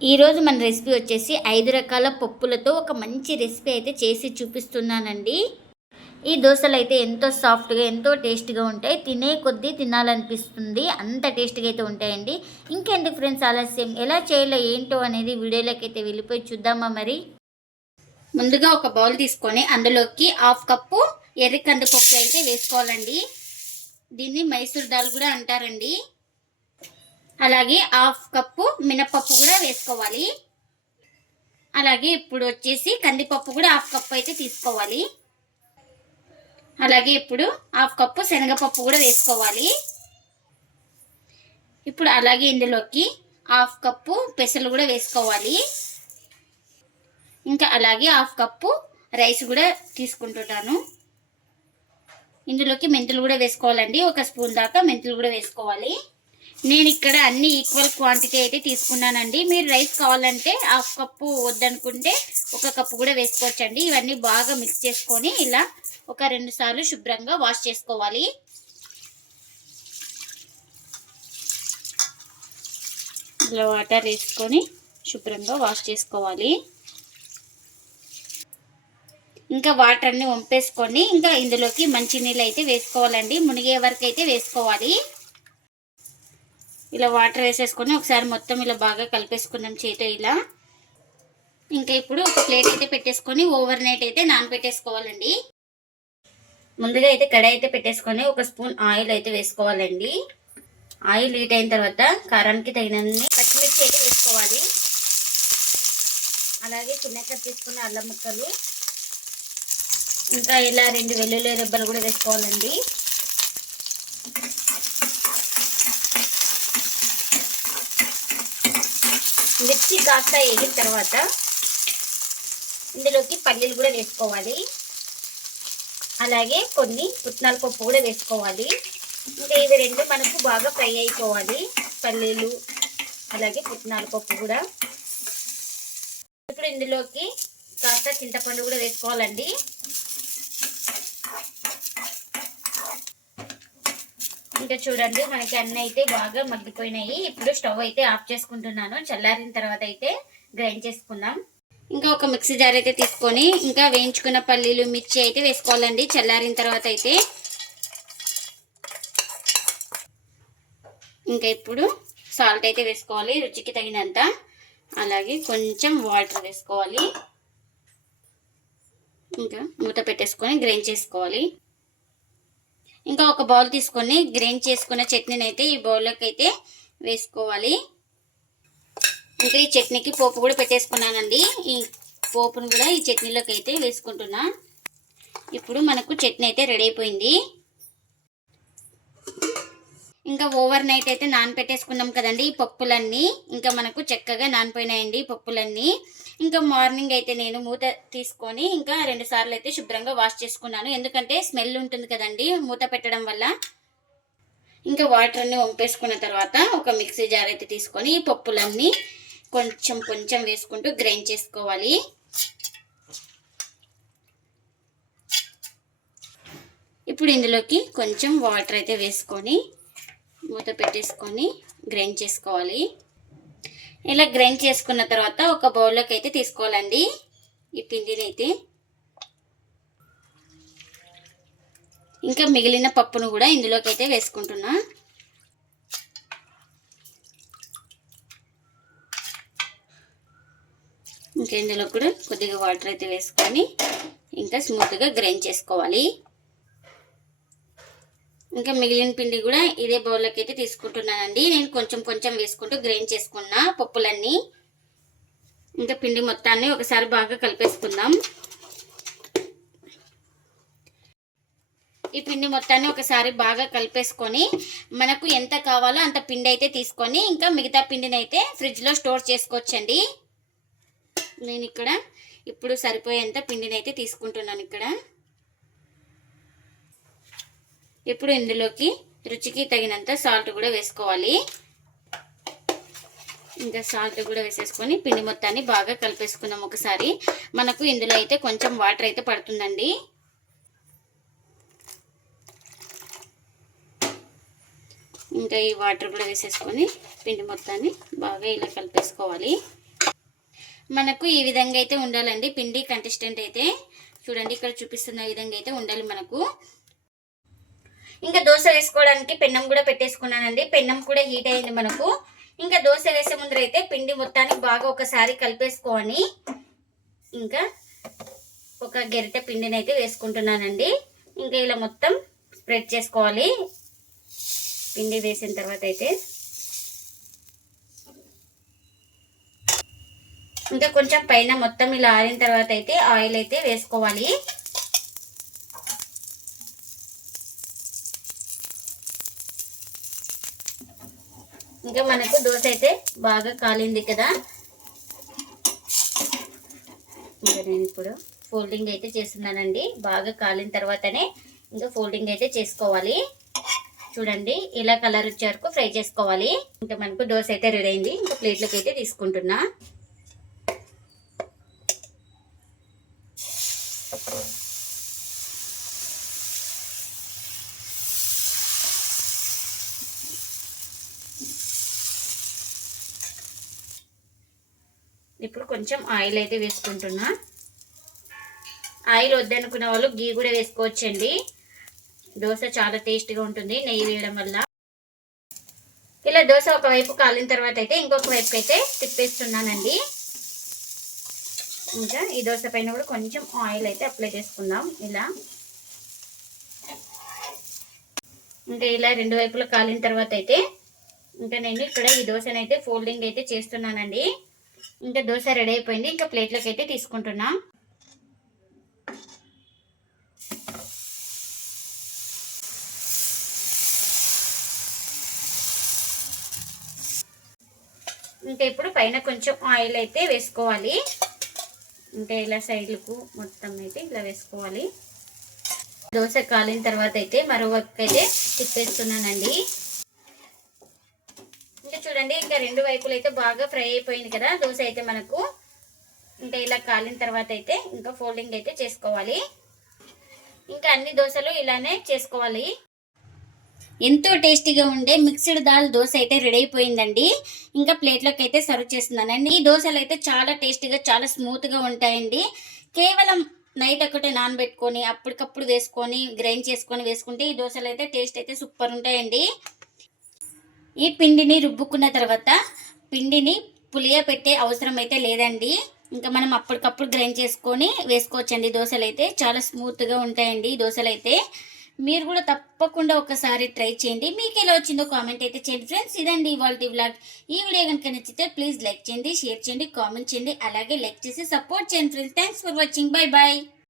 ఈరోజు మన రెసిపీ వచ్చేసి ఐదు రకాల పప్పులతో ఒక మంచి రెసిపీ అయితే చేసి చూపిస్తున్నానండి. ఈ దోశలు అయితే ఎంతో సాఫ్ట్గా ఎంతో టేస్ట్గా ఉంటాయి. తినే కొద్దీ తినాలనిపిస్తుంది. అంత టేస్ట్గా అయితే ఉంటాయండి. ఇంకెందుకు ఫ్రెండ్స్ ఆలస్యం? ఎలా చేయాలో ఏంటో అనేది వీడియోలోకి అయితే వెళ్ళిపోయి చూద్దామా మరి? ముందుగా ఒక బౌల్ తీసుకొని అందులోకి హాఫ్ కప్పు ఎర్ర కందిపప్పు అయితే వేసుకోవాలండి. దీన్ని మైసూర్ దాల్ కూడా అంటారండి. అలాగే హాఫ్ కప్పు మినపప్పు కూడా వేసుకోవాలి. అలాగే ఇప్పుడు వచ్చేసి కందిపప్పు కూడా హాఫ్ కప్పు అయితే తీసుకోవాలి. అలాగే ఇప్పుడు హాఫ్ కప్పు శనగపప్పు కూడా వేసుకోవాలి. ఇప్పుడు అలాగే ఇందులోకి హాఫ్ కప్పు పెసలు కూడా వేసుకోవాలి. ఇంకా అలాగే హాఫ్ కప్పు రైస్ కూడా తీసుకుంటున్నాను. ఇందులోకి మెంతులు కూడా వేసుకోవాలండి. ఒక స్పూన్ దాకా మెంతులు కూడా వేసుకోవాలి. నేను ఇక్కడ అన్ని ఈక్వల్ క్వాంటిటీ అయితే తీసుకున్నానండి. మీరు రైస్ కావాలంటే హాఫ్ కప్పు వద్దనుకుంటే ఒక కప్పు కూడా వేసుకోవచ్చండి. ఇవన్నీ బాగా మిక్స్ చేసుకొని ఇలా ఒక రెండు సార్లు శుభ్రంగా వాష్ చేసుకోవాలి. ఇలా వాటర్ వేసుకొని శుభ్రంగా వాష్ చేసుకోవాలి. ఇంకా వాటర్ అన్ని వంపేసుకొని ఇంకా ఇందులోకి మంచినీళ్ళు అయితే వేసుకోవాలండి. మునిగే వరకు అయితే వేసుకోవాలి. ఇలా వాటర్ వేసేసుకొని ఒకసారి మొత్తం ఇలా బాగా కలిపేసుకున్నాం చేతో ఇలా. ఇంకా ఇప్పుడు ఒక ప్లేట్ అయితే పెట్టేసుకొని ఓవర్ నైట్ అయితే నానబెట్టేసుకోవాలండి. ముందుగా అయితే కడాయి అయితే పెట్టేసుకొని ఒక స్పూన్ ఆయిల్ అయితే వేసుకోవాలండి. ఆయిల్ హీట్ అయిన తర్వాత కారానికి తగినన్ని పచ్చిమిర్చి అయితే వేసుకోవాలి. అలాగే చిన్న కట్ తీసుకున్న అల్లం ముక్కలు. ఇంకా ఇలా రెండు వెల్లుల్లి రెబ్బలు కూడా వేసుకోవాలండి మిర్చి కాస్త వేగిన తర్వాత ఇందులోకి పల్లీలు కూడా వేసుకోవాలి. అలాగే కొన్ని పుట్నాల పప్పు కూడా వేసుకోవాలి. ఇంకా ఇవి రెండు మనకు బాగా ఫ్రై అయిపోవాలి. పల్లీలు అలాగే పుట్నాల పప్పు కూడా. ఇప్పుడు ఇందులోకి కాస్త చింతపండు కూడా వేసుకోవాలండి. ఇంకా చూడండి మనకి అన్నీ అయితే బాగా మగ్గిపోయినాయి. ఇప్పుడు స్టవ్ అయితే ఆఫ్ చేసుకుంటున్నాను. చల్లారిన తర్వాత అయితే గ్రైండ్ చేసుకుందాం. ఇంకా ఒక మిక్సీ జార్ అయితే తీసుకొని ఇంకా వేయించుకున్న పల్లీలు మిర్చి అయితే వేసుకోవాలండి. చల్లారిన తర్వాత అయితే ఇంకా ఇప్పుడు సాల్ట్ అయితే వేసుకోవాలి రుచికి తగినంత. అలాగే కొంచెం వాటర్ వేసుకోవాలి. ఇంకా మూత పెట్టేసుకొని గ్రైండ్ చేసుకోవాలి. ఇంకా ఒక బౌల్ తీసుకొని గ్రైండ్ చేసుకున్న చట్నీని అయితే ఈ బౌల్లోకి అయితే వేసుకోవాలి. ఇంకా ఈ చట్నీకి పోపు కూడా పెట్టేసుకున్నానండి. ఈ పోపును కూడా ఈ చట్నీలోకి అయితే వేసుకుంటున్నా. ఇప్పుడు మనకు చట్నీ అయితే రెడీ అయిపోయింది. ఇంకా ఓవర్ నైట్ అయితే నానపెట్టేసుకున్నాం కదండి ఈ పప్పులన్నీ. ఇంకా మనకు చక్కగా నానిపోయినాయండి పప్పులన్నీ. ఇంకా మార్నింగ్ అయితే నేను మూత తీసుకొని ఇంకా రెండు సార్లు అయితే శుభ్రంగా వాష్ చేసుకున్నాను. ఎందుకంటే స్మెల్ ఉంటుంది కదండి మూత పెట్టడం వల్ల. ఇంకా వాటర్ని వంపేసుకున్న తర్వాత ఒక మిక్సీ జార్ అయితే తీసుకొని పప్పులన్నీ కొంచెం కొంచెం వేసుకుంటూ గ్రైండ్ చేసుకోవాలి. ఇప్పుడు ఇందులోకి కొంచెం వాటర్ అయితే వేసుకొని మూత పెట్టేసుకొని గ్రైండ్ చేసుకోవాలి. ఇలా గ్రైండ్ చేసుకున్న తర్వాత ఒక బౌల్లోకి అయితే తీసుకోవాలండి ఈ పిండిని అయితే. ఇంకా మిగిలిన పప్పును కూడా ఇందులోకి అయితే వేసుకుంటున్నా. ఇంకా ఇందులో కూడా కొద్దిగా వాటర్ అయితే వేసుకొని ఇంకా స్మూత్గా గ్రైండ్ చేసుకోవాలి. ఇంకా మిగిలిన పిండి కూడా ఇదే బౌల్లోకి అయితే తీసుకుంటున్నానండి. నేను కొంచెం కొంచెం వేసుకుంటూ గ్రైండ్ చేసుకున్నా పప్పులన్నీ. ఇంకా పిండి మొత్తాన్ని ఒకసారి బాగా కలిపేసుకుందాం. ఈ పిండి మొత్తాన్ని ఒకసారి బాగా కలిపేసుకొని మనకు ఎంత కావాలో అంత పిండి అయితే తీసుకొని ఇంకా మిగతా పిండిని అయితే ఫ్రిడ్జ్లో స్టోర్ చేసుకోవచ్చండి. నేను ఇక్కడ ఇప్పుడు సరిపోయేంత పిండిని అయితే తీసుకుంటున్నాను ఇక్కడ. ఇప్పుడు ఇందులోకి రుచికి తగినంత సాల్ట్ కూడా వేసుకోవాలి. ఇంకా సాల్ట్ కూడా వేసేసుకొని పిండి మొత్తాన్ని బాగా కలిపేసుకున్నాం ఒకసారి. మనకు ఇందులో అయితే కొంచెం వాటర్ అయితే పడుతుందండి. ఇంకా ఈ వాటర్ కూడా వేసేసుకొని పిండి మొత్తాన్ని బాగా ఇలా కలిపేసుకోవాలి. మనకు ఈ విధంగా అయితే ఉండాలండి. పిండి కంటెస్టెంట్ అయితే చూడండి ఇక్కడ చూపిస్తున్న విధంగా అయితే ఉండాలి మనకు. ఇంకా దోశ వేసుకోవడానికి పెన్నం కూడా పెట్టేసుకున్నానండి. పెన్నం కూడా హీట్ అయింది మనకు. ఇంకా దోశ వేసే ముందర అయితే పిండి మొత్తానికి బాగా ఒకసారి కలిపేసుకొని ఇంకా ఒక గెరిట పిండిని అయితే వేసుకుంటున్నానండి. ఇంకా ఇలా మొత్తం స్ప్రెడ్ చేసుకోవాలి. పిండి వేసిన తర్వాత అయితే. ఇంకా కొంచెం పైన మొత్తం ఇలా ఆరిన తర్వాత అయితే ఆయిల్ అయితే వేసుకోవాలి. ఇంకా మనకు దోశ అయితే బాగా కాలింది కదా. ఇంకా నేను ఇప్పుడు ఫోల్డింగ్ అయితే చేస్తున్నానండి. బాగా కాలిన తర్వాతనే ఇంకా ఫోల్డింగ్ అయితే చేసుకోవాలి. చూడండి ఇలా కలర్ వచ్చే వరకు ఫ్రై చేసుకోవాలి. ఇంకా మనకు దోశ అయితే రెడీ అయింది. ఇంకా ప్లేట్లోకి అయితే తీసుకుంటున్నా. ఇప్పుడు కొంచెం ఆయిల్ అయితే వేసుకుంటున్నా. ఆయిల్ వద్దనుకున్న వాళ్ళు గీ కూడా వేసుకోవచ్చండి. దోశ చాలా టేస్ట్గా ఉంటుంది నెయ్యి వేయడం వల్ల. ఇలా దోశ ఒకవైపు కాలిన తర్వాత అయితే ఇంకొక వైపు అయితే తిప్పేస్తున్నానండి. ఇంకా ఈ దోశ పైన కూడా కొంచెం ఆయిల్ అయితే అప్లై చేసుకుందాం ఇలా. ఇంకా ఇలా రెండు వైపులా కాలిన తర్వాత అయితే ఇంకా నేను ఇక్కడ ఈ దోశనైతే అయితే ఫోల్డింగ్ అయితే చేస్తున్నానండి. ఇంకా దోశ రెడీ అయిపోయింది. ఇంకా ప్లేట్లోకి అయితే తీసుకుంటున్నా. ఇంకా ఇప్పుడు పైన కొంచెం ఆయిల్ అయితే వేసుకోవాలి. ఇంకా ఇలా సైడ్లకు మొత్తం అయితే ఇలా వేసుకోవాలి. దోశ కాలిన తర్వాత అయితే మరొక అయితే తిప్పేస్తున్నానండి. చూడండి ఇంకా రెండు వైపులు అయితే బాగా ఫ్రై అయిపోయింది కదా దోశ అయితే మనకు. ఇంకా ఇలా కాలిన తర్వాత అయితే ఇంకా ఫోల్డింగ్ అయితే చేసుకోవాలి. ఇంకా అన్ని దోశలు ఇలానే చేసుకోవాలి. ఎంతో టేస్టీగా ఉండే మిక్స్డ్ దాల్ దోశ అయితే రెడీ అయిపోయిందండి. ఇంకా ప్లేట్లోకి అయితే సర్వ్ చేస్తున్నానండి ఈ దోశలు అయితే చాలా టేస్టీగా చాలా స్మూత్గా ఉంటాయండి. కేవలం నైట్ ఒకటే నానబెట్టుకొని అప్పటికప్పుడు వేసుకొని గ్రైండ్ చేసుకొని వేసుకుంటే ఈ దోశలు అయితే టేస్ట్ అయితే సూపర్ ఉంటాయండి. ఈ పిండిని రుబ్బుకున్న తర్వాత పిండిని పులియ పెట్టే అవసరం అయితే లేదండి. ఇంకా మనం అప్పటికప్పుడు గ్రైండ్ చేసుకొని వేసుకోవచ్చండి. దోశలు అయితే చాలా స్మూత్గా ఉంటాయండి ఈ దోశలు అయితే మీరు కూడా తప్పకుండా ఒకసారి ట్రై చేయండి. మీకు ఎలా వచ్చిందో కామెంట్ అయితే చేయండి. ఫ్రెండ్స్ ఇదండి ఇవాళ వ్లాగ్. ఈ వీడియో కనుక నచ్చితే ప్లీజ్ లైక్ చేయండి షేర్ చేయండి కామెంట్ చేయండి అలాగే లైక్ చేసి సపోర్ట్ చేయండి. Friends thanks for watching. Bye bye